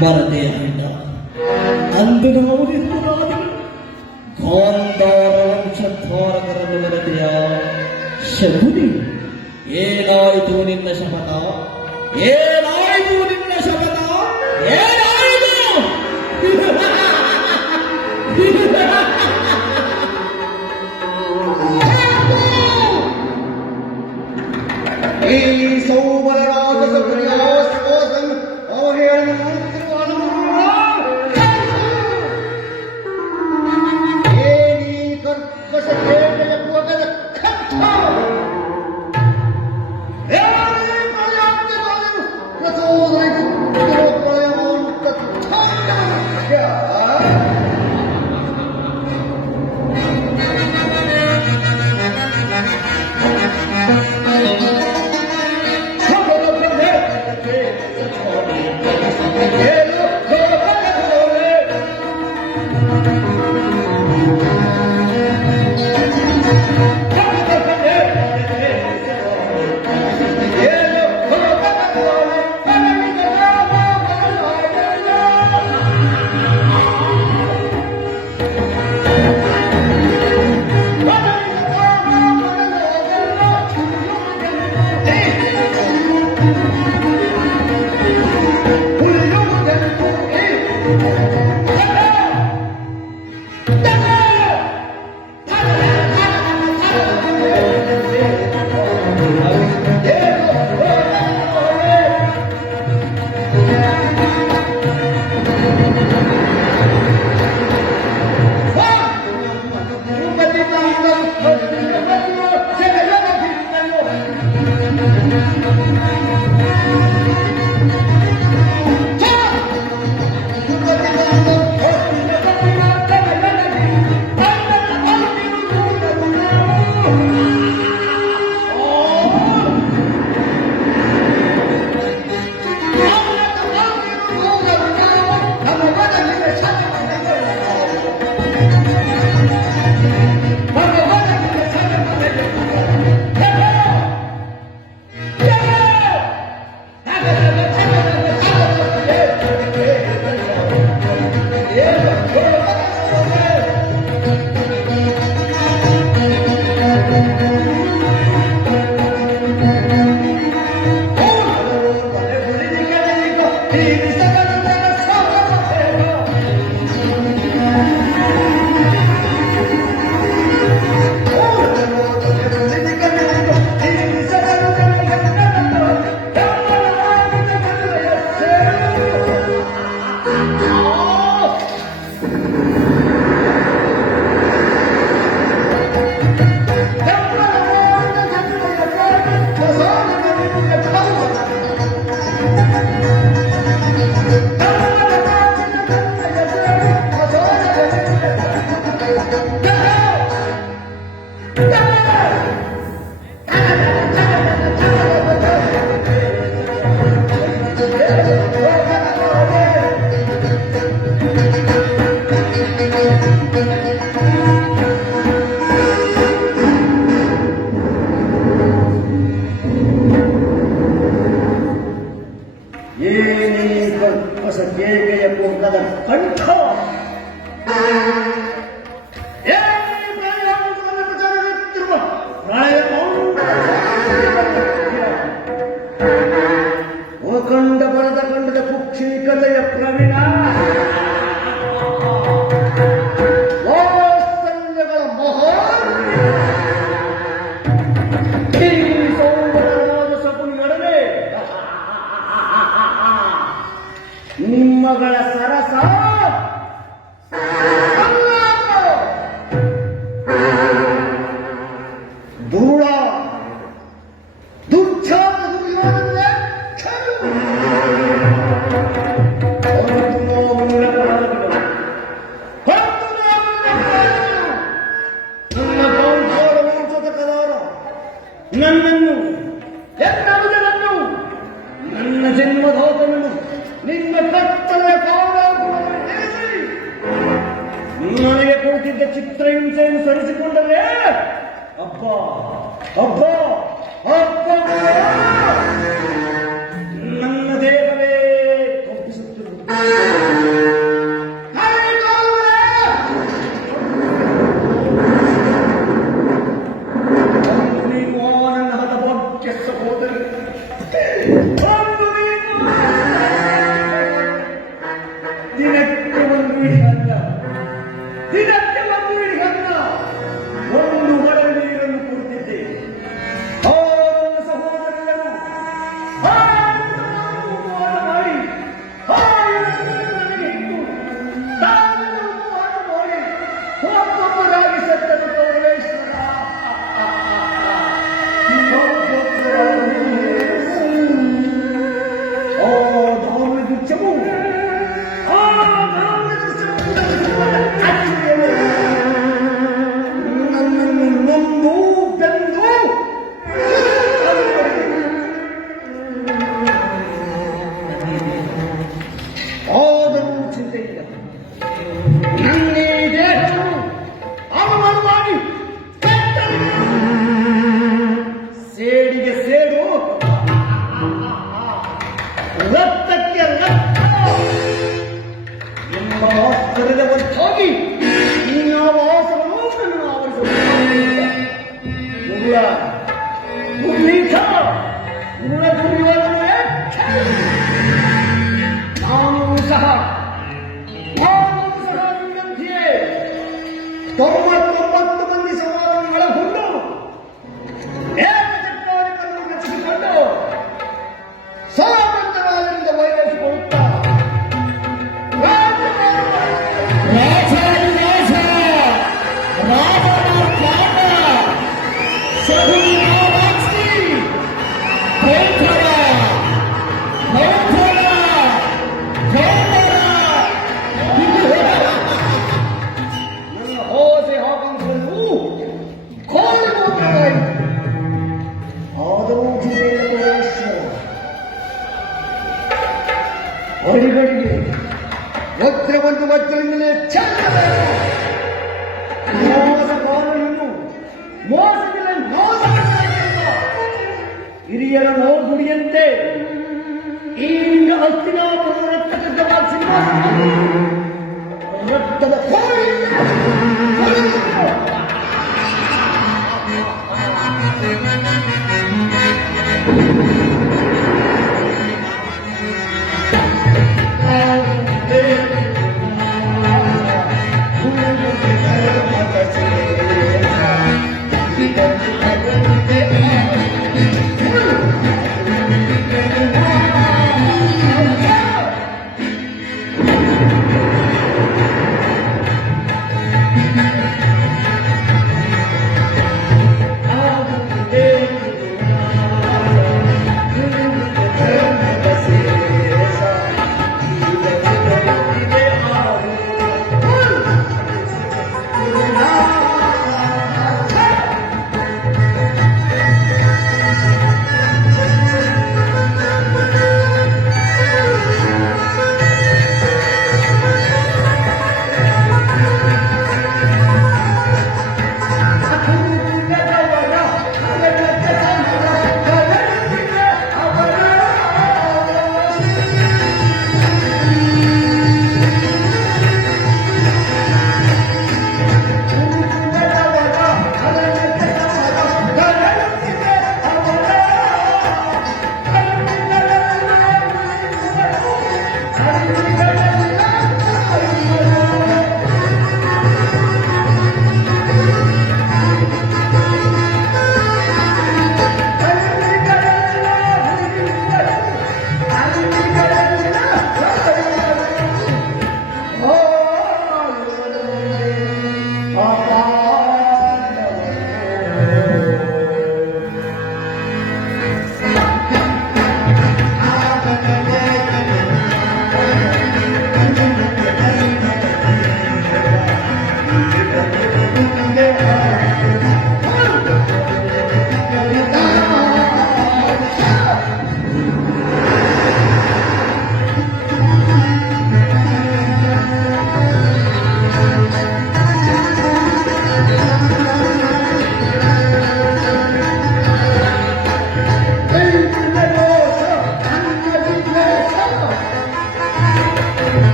ಮರದೇ ಹಣ್ಣ ಅಂದನವರಿದ್ದು ಗಾಂಧಾರ ವಂಶೋದ್ಧಾರಕರ ಮರತೆಯ ಶಕುನಿ, ಏನಾಯಿತು ನಿನ್ನ ಶಪಥ? ಏನಾಯಿತು ನಿನ್ನ ಶಪಥ? ಏನಾಯಿತು? ಈ ಸೌಬರರಾದ ಶಕುನಿಯ ಅವಹೇಳನ ಅಖಂಡ ಬರದ ಖಂಡದ ಕುಕ್ಷಿಕತೆಯ ಪ್ರವೀಣ ವಾತ್ಸಲ್ಯಗಳ ಮಹಾನ್ ಸೌಂದರ್ಯವಾದ ಶಕುನಿಯೊಡನೆ ನಿಮ್ಮಗಳ ಸರಸ ದುರುಳ ದುರ್ಚಾರ ದುರ್ಯೋಧನೆ ಕ್ಷರು ಮನಸ್ಸೇನು ಸರಿಸಿಕೊಂಡರೆ ಅಪ್ಪ ಅಪ್ಪ ಅಪ್ಪ ನನ್ನ ದೇಹವೇ ಕಂಪಿಸುತ್ತಿರುವುದು. ಒಂದು ನೀವು ನನ್ನ ಹತಭಾಗ್ಯ ಸಹೋದರಿ, ಒಂದು ನೀವು ದಿನಕ್ಕೆ ಒಂದು ಇಡೀ ಅನ್ನ, ದಿನಕ್ಕೆ ಒಂದು ಇಡೀ ಅನ್ನ, ಒಂದು ಹೊರ ನೀರನ್ನು ಕುಡಿದಿದ್ದೆ. ಆ ನನ್ನ ಸಹೋದರರು ಉಪವಾಸ ಮಾಡಿ ನನಗೆ ಇಟ್ಟು ತಾನು ಉಪವಾಸ ಮಾಡಿ ಒಬ್ಬೊಬ್ಬರಾಗಿ ಸತ್ತರು ಪರಮೇಶ್ವರ. ಆ ಧಾಮದ ಗುಚ್ಛವು ನನ್ನನ್ನು ನೊಂದು ಬೆಂದು ಆದರೂ ಚಿಂತೆ ಇಲ್ಲ. ನನ್ನೇ ದೇಹವನ್ನು ಅವಮಾನ ಮಾಡಿ ಸೇಡಿಗೆ ಸೇಡು, ರಕ್ತಕ್ಕೆ ರಕ್ತ ಎಂಬ ಮಾತರದವತ್ತಾಗಿ ಇನ್ಯಾವ ಆಸನವೂ ನನ್ನನ್ನು ಆವರಿಸುವುದಿಲ್ಲ. ದುರ್ನೀತ ದುರ್ಯೋಧನವೇ, ನಾನು ಸಹ ನಿನ್ನಂತೆಯೇ 99 ಮಂದಿ ಸಮಾಜವನ್ನು ಒಳಗೊಂಡು ಏಕಚಕ್ರಾಧಿಪತಿಯನ್ನು ರಚಿಸಿಕೊಂಡು ಸ್ವಾತಂತ್ರ್ಯವಾದದಿಂದ ವೈರಸಿಕೊಳ್ಳುತ್ತಾ ನನ್ನ ಹೋಸೆ ಹಾಕಂತೂ ಕೋಳಿ ಹೋಗ್ತದಾಯಿತು. ಆದರೂ ಅಡಿಗಳಿಗೆ ವಜ್ರವನ್ನು ವಜ್ರದಿಂದಲೇ ಚೆಲ್ಲಬೇಕು. ಮೋಸಗಾರನನ್ನು ಮೋಸದಿಂದ ಹಿರಿಯರ ನೋಗುಡಿಯಂತೆ ಈ ಹಸ್ತಿನಾಪುರ ರಕ್ತದ ರಕ್ತದ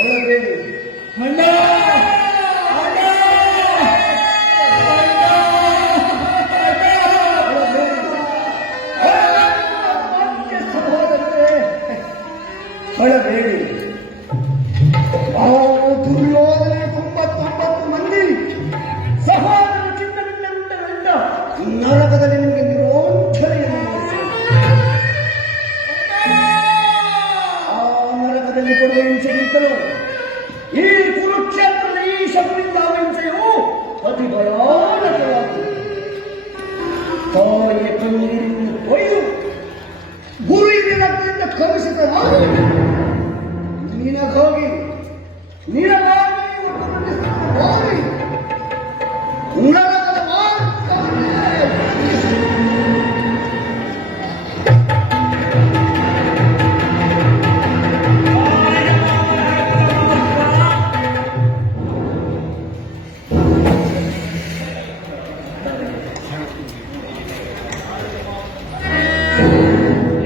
ಒಳಬೇಡಿ. ಅಣ್ಣ ಅಣ್ಣ ಸಹೋದರರೇ, ಒಳಬೇಡಿ. ಆ ದುರ್ಯೋಧನ 99 ಮಂದಿ ಸಹೋದರ ಚಿಂತನೆಗಳಿಂದ ನರಕದಲ್ಲಿ ನಿಮಗೆ ನಿರೋಂಚನೆಯನ್ನು ಮಾಡಿಸಿ ಆ ನರಕದಲ್ಲಿ ಕೊಡುವ ಹಿಂಸೆಗಿಂತಲೂ ಈ ಕುರುಕ್ಷೇತ್ರದ ಈ ಶಬ್ದದಿಂದ ಹಿಂಸೆಯು ಅತಿ ಭಯಾನಕವಾಗಿದೆ. ತಾಯಿಯ ಕಣ್ಣೀರಿನಿಂದ ಕೊಯ್ದು ಗುರುವಿನ ರಕ್ತದಿಂದ ಕಲುಷಿತ ನಾನು ನಿನಗಾಗಿ ನರಕದ ಮಾರ್ಗವನ್ನೇ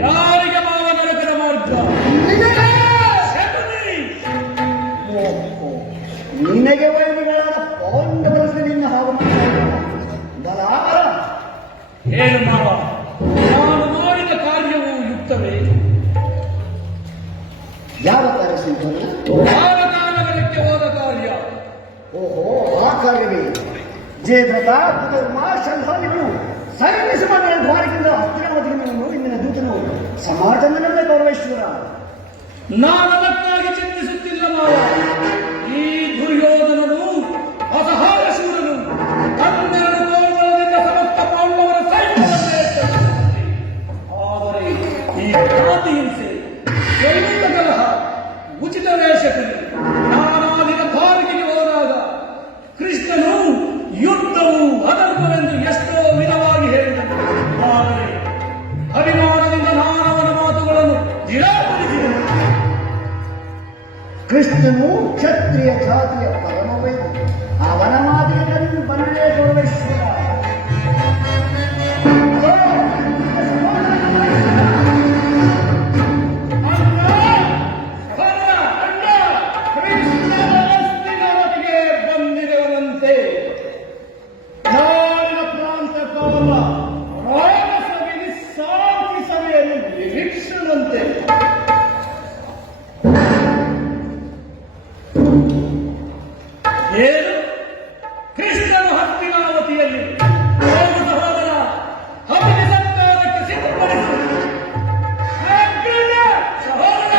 ಯಾರಿಗೆ ಮಾವ ನರಕದ ಮಾರ್ಗ? ನಿನಗೆ ವೈರಿಗಳಾದ ಪಾಂಡವರಲ್ಲಿ ನಿನ್ನ ಹಾವು ಬಲಾರ ಏನು ಮಾವ, ನಾನು ಮಾಡಿದ ಕಾರ್ಯವು ಯುಕ್ತವೇ? ಯಾವ ಕಾರ್ಯ ಸಂತಾನ? ಭಾರತಾನಗರಕ್ಕೆ ಹೋದ ಕಾರ್ಯ. ಓಹೋ, ಆ ಕಾರ್ಯವೇ. ಜಯದ್ರಥ ಕುದುರ್ಮ ಶಂಖಾದಿಗಳು ಸೈನಿಕ ದ್ವಾರದಿಂದ ಹತ್ತಿರವರೆಗೂ ಇಂದಿನ ದೂತನು ಸಮಾಜದಲ್ಲೇ ಗೌರವೇಶ್ವರ. ನಾನು ಅದಕ್ಕಾಗಿ ಚಿಂತಿಸುತ್ತಿಲ್ಲ ಮಾವ. ಈ ದುರ್ಯೋಧನನು ಅಸಹಾಯ ಶೂರನು 12 ಕೋಲದಿಂದ ಸಮಸ್ತ ಪಾಂಡವರ ಸೈನ್ಯವನ್ನೇ ಎಚ್ಚರಿಸಿದ್ದಾನೆ. ಆದರೆ ಈ ಜಾತಿ ಹಿಂಸೆ, ಸೈನಿಕ ಕಲಹ, ಉಚಿತ ವೇಷಕರು ನಾನಾದಿನ ಬಾರಿಕೆಗೆ ಹೋದಾಗ ಕೃಷ್ಣನು ಯುದ್ಧವು ಅಧರ್ಮವೆಂದು ಎಷ್ಟೋ ವಿಧವಾಗಿ ಹೇಳಿದನು. ಆದರೆ ಅಭಿಮಾನದಿಂದ ನಾನು ಅವನ ಮಾತುಗಳನ್ನು ನಿರಾಕರಿಸಿದನು. ಕೃಷ್ಣನು ಕ್ಷತ್ರಿಯ ಜಾತಿಯ ಪರಮ ವೈದ್ಯ. ಅವನ ಮಾತಿಗೆ ಬಂದೇ ಗೌರವೇಶ್ವರ. ಬಂದಿರುವಂತೆ ನಾಡಿನ ಪ್ರಾಂತ ಕಾಲ ರಾಜಸಭೆಗೆ ಶಾಂತಿ ಸಭೆಯನ್ನು ನಿರೀಕ್ಷಿಸದಂತೆ ಏನು ಕೃಷ್ಣನು ಹಸ್ತಿನಾವತಿಯಲ್ಲಿ ಹೋಗು ಸಹೋದರ, ಹತ್ತಿಗೆ ಸರ್ಕಾರಕ್ಕೆ ಸಿದ್ಧಪಡಿಸು. ಸಹೋದರ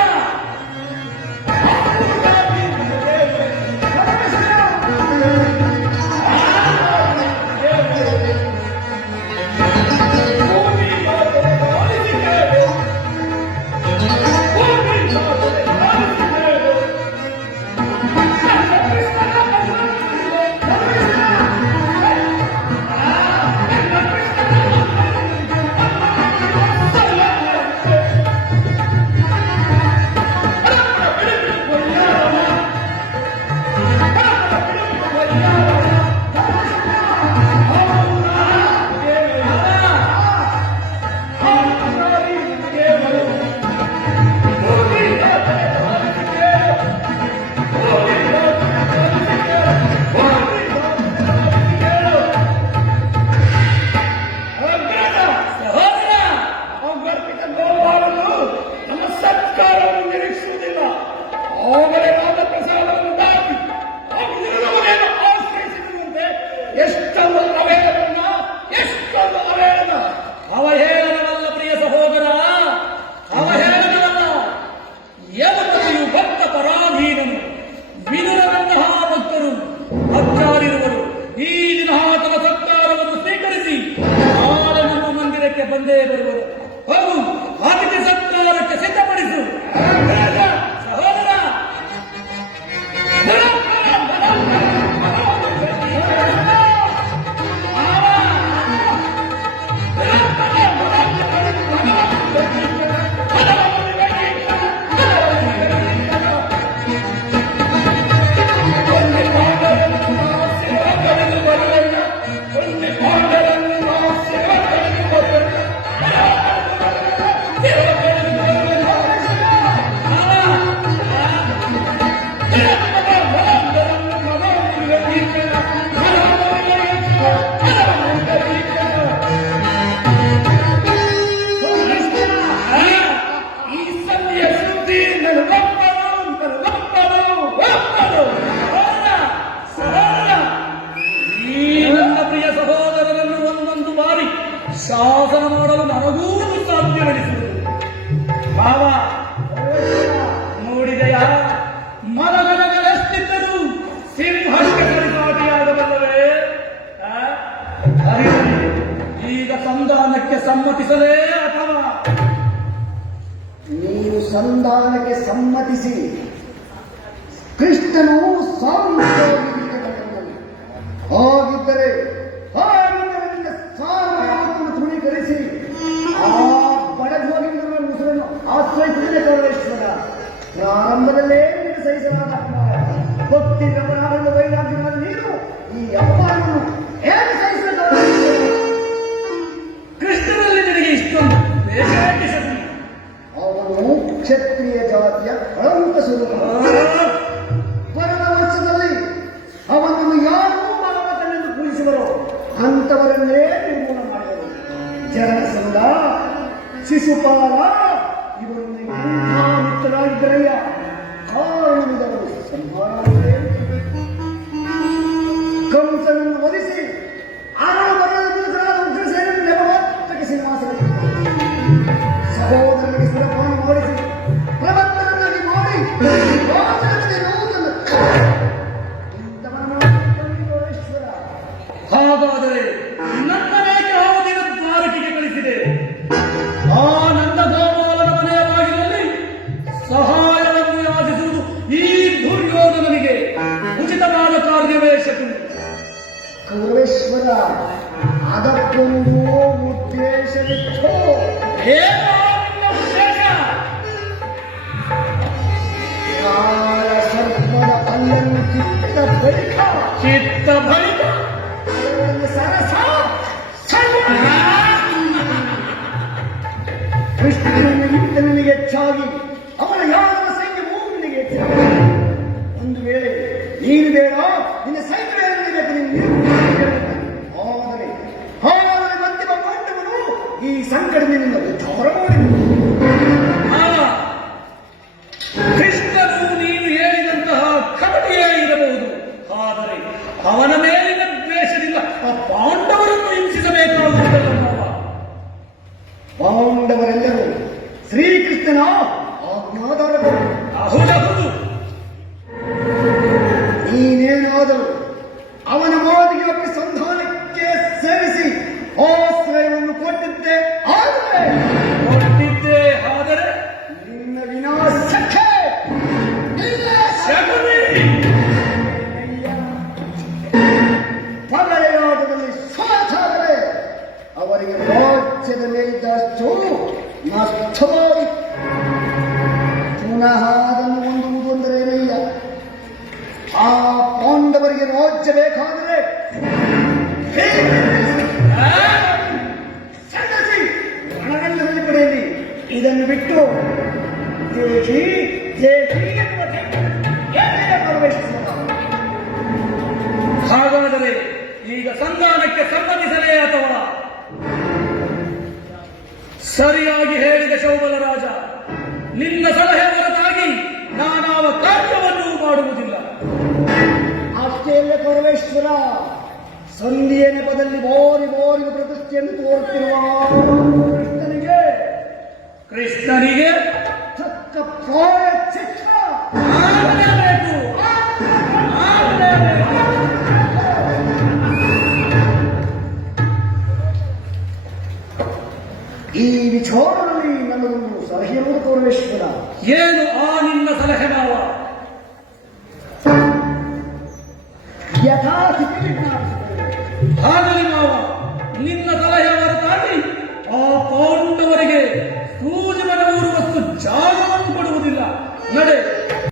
ಅವಹೇಳನವಲ್ಲ ಪ್ರಿಯ ಸಹೋದರ, ಅವಹೇಳನವಲ್ಲ. ಯವತನೆಯು ಭಕ್ತ ಪರಾಧೀನನು. ವಿದುರನಂತಹ ಭಕ್ತರು ಅಚ್ಚಾರಿರುವರು. ಈ ದಿನ ಆತನ ಸತ್ಕಾರವನ್ನು ಸ್ವೀಕರಿಸಿ ನಾಳೆ ನಮ್ಮ ಮಂದಿರಕ್ಕೆ ಬಂದೇ ಬರುವರು. ಹೋಗು, ಅತಿಥಿ ಸತ್ಕಾರಕ್ಕೆ ಸಿದ್ಧಪಡಿಸು. ಸಹೋದರ ಸೇವಕರನ್ನು ಸಂಧಾನಕ್ಕೆ ಸಮ್ಮತಿಸಲೇ ಅಥವಾ ನೀನು ಸಂಧಾನಕ್ಕೆ ಸಮ್ಮತಿಸಿ ಕೃಷ್ಣನು ಹಾಗಿದ್ದರೆ ನಿನ್ನ ಸಾರ್ವಭೌಮತ್ವವನ್ನು ತೃಣೀಕರಿಸಿ ಆ ಬಡಗೋಗಿನ ಮುಸುರನ್ನು ಆಶ್ರಯಿಸಿದರೆ ಕೌರವೇಶ್ವರ ಪ್ರಾರಂಭದಲ್ಲೇ ನಿನ್ನ ಸಹಿಸಲಾದ ಅಪಮಾನ ಭಕ್ತಿ ಗಮನಾರನ್ನು ವೈರಾಗ್ಯವಾದ ನೀನು ಈ ಅಪಮಾನವನ್ನು ಹೇಗೆ ಸಹಿಸಲು ಕೃಷ್ಣನಲ್ಲಿ ನಿನಗೆ ಇಷ್ಟೊಂದು ದ್ವೇಷ ಶಕ್ತಿ. ಅವನು ಕ್ಷತ್ರಿಯ ಜಾತಿಯ ಕಳಂಕ ಸ್ವರೂಪ. ಬರದ ವರ್ಷದಲ್ಲಿ ಅವನನ್ನು ಯಾರೂ ಮಾನವತನೆಂದು ಪೂಜಿಸುವರೋ ಅಂಥವರನ್ನೇ ನಿರ್ಮೂಲ ಮಾಡಿದರು. ಜನಸಂದ ಶಿಶುಪಾಲ ಇವರನ್ನು ಮಿತ್ರರಾಗಿದ್ದರಯ್ಯ. ಕಾರಣವಿದವರು ಸಂಹಾರವೇ ಕಂಸನನ್ನು ವಧಿಸಿ ಆರಳ ಬರದ ಪುರುಷರಾದ ಉಗ್ರಸೇನನ್ನು ನೆಪಮಾತ್ರಕ್ಕೆ ಸಿಂಹಾಸನ ಸಹೋದರನಿಗೆ ಸುರಪಾನ ಮಾಡಿಸಿ ಪ್ರಬಂಧನನ್ನಾಗಿ ಮಾಡಿ ರಾಜನಂತೆ ನೋವುದನ್ನು ಇಂಥವನ ಪರಮೇಶ್ವರ. ಹಾಗಾದರೆ ನನ್ನನೇಕೆ ಅವಧಿಯ ದ್ವಾರಕೆಗೆ ಕಳಿಸಿದೆ? ಆ ನನ್ನ ಗೋಪಾಲನ ಮನೆಯ ಬಾಗಿಲಲ್ಲಿ ಸಹಾಯವನ್ನು ಯಾಚಿಸುವುದು ಈ ದುರ್ಯೋಧನನಿಗೆ ಉಚಿತವಾದ ಕಾರ್ಯವೇ ಶಕು. ಕೌರವೇಶ್ವರ, ಅದಕ್ಕೊಂದು ಉದ್ದೇಶವಿತ್ತು. ಏನೋ ನಿಮ್ಮ ಉದ್ದೇಶ? ಕಾಲ ಸರ್ಪದ ಅಲ್ಲನ್ನು ಕಿತ್ತ ಬಳಿಕ ಚಿತ್ತ ಬಳಿಕ ಅವರನ್ನು ಸರಸ ಕೃಷ್ಣನ ನಿಮಿತ್ತನಿಗೆ ಹೆಚ್ಚಾಗಿ ಅವನ ಯಾದವ ಸೈನ್ಯವೂ ನಿನಗೆ ಹೆಚ್ಚಾಗಿ. ಒಂದು ವೇಳೆ ನೀನು ಬೇಡ ನಿನ್ನ ಸೈನ್ಯವೇ ಬೇಕು. ಆದರೆ ಅಂತಿಮ ಪಾಂಡವನು ಈ ಸಂಕಟದಿಂದ ಉದ್ಧಾರ ಮಾಡಿದನು. ಕೃಷ್ಣನು ನೀನು ಹೇಳಿದಂತಹ ಕಪಟಿಯೇ ಇರಬಹುದು. ಆದರೆ ಅವನ ಮೇಲಿನ ದ್ವೇಷದಿಂದ ಆ ಪಾಂಡವರನ್ನು ಹಿಂಸಿಸಬೇಕಾಗುವುದಲ್ಲ ಮಾವ. ಪಾಂಡವರೆಲ್ಲರೂ ಶ್ರೀಕೃಷ್ಣನ ಆಜ್ಞಾಧಾರಕರು. ಹೌದೌದು. ನೀನೇನಾದರೂ ಅವನ ಮಾತಿಗೆ ಒಪ್ಪಿ ಸಂಧಾನಕ್ಕೆ ಸೇರಿಸಿ ಆಶ್ರಯವನ್ನು ಕೊಟ್ಟಿದ್ದೆ ಆದರೆ ನಿನ್ನ ವಿನಾಶಕ್ಕೆ ಪಗಡೆಯಾಟದಲ್ಲಿ ಸೋತಾದರೆ ಅವರಿಗೆ ರಾಜ್ಯದ ಮೇಲಿದ್ದಷ್ಟು ನಷ್ಟವಾಗಿ ಪುನಃ ಅದನ್ನು ಹೊಂದುವುದೆಂದರೆ ಏನಯ್ಯ? ಆ ಪಾಂಡವರಿಗೆ ರಾಜ್ಯ ಬೇಕಾದರೆ ಸಂಗತಿ ಹಣವೆಲ್ಲ ಬಲಿಪಡೆಯಲಿ. ಇದನ್ನು ಬಿಟ್ಟು ದೇಶಿ ದೇಶಿ ಎನ್ನುವ ಪರಮೇಶ್ವರ. ಹಾಗಾದರೆ ಈಗ ಸಂಧಾನಕ್ಕೆ ಸಮ್ಮತಿಸಲೇ ಅಥವಾ? ಸರಿಯಾಗಿ ಹೇಳಿದ ಶೌಬಲ ರಾಜ, ನಿನ್ನ ಸಲಹೆ ಹೊರತಾಗಿ ನಾನಾವ ಕಾರ್ಯವನ್ನೂ ಮಾಡುವುದಿಲ್ಲ. ಅಷ್ಟೇ ಅಲ್ಲ ಪರಮೇಶ್ವರ, ಸಂಧಿಯ ನೆಪದಲ್ಲಿ ಬೋರಿ ಬೋರಿ ಪ್ರತಿಷ್ಠೆಯನ್ನು ತೋರುತ್ತಿರುವ ಕೃಷ್ಣನಿಗೆ ತಕ್ಕ ಪ್ರಾಯಶ್ಚಿತ್ತ ಆಗಲೇಬೇಕು. ಈ ವಿಚಾರದಲ್ಲಿ ನನ್ನದೊಂದು ಸಲಹೆ ಇರುವುದು ಪರಮೇಶ್ವರ. ಏನು ಆ ನಿನ್ನ ಸಲಹೆ ಮಾವ? ಯಥಾಸ್ಥಿತಿ ಆಗಲಿ ಮಾವ.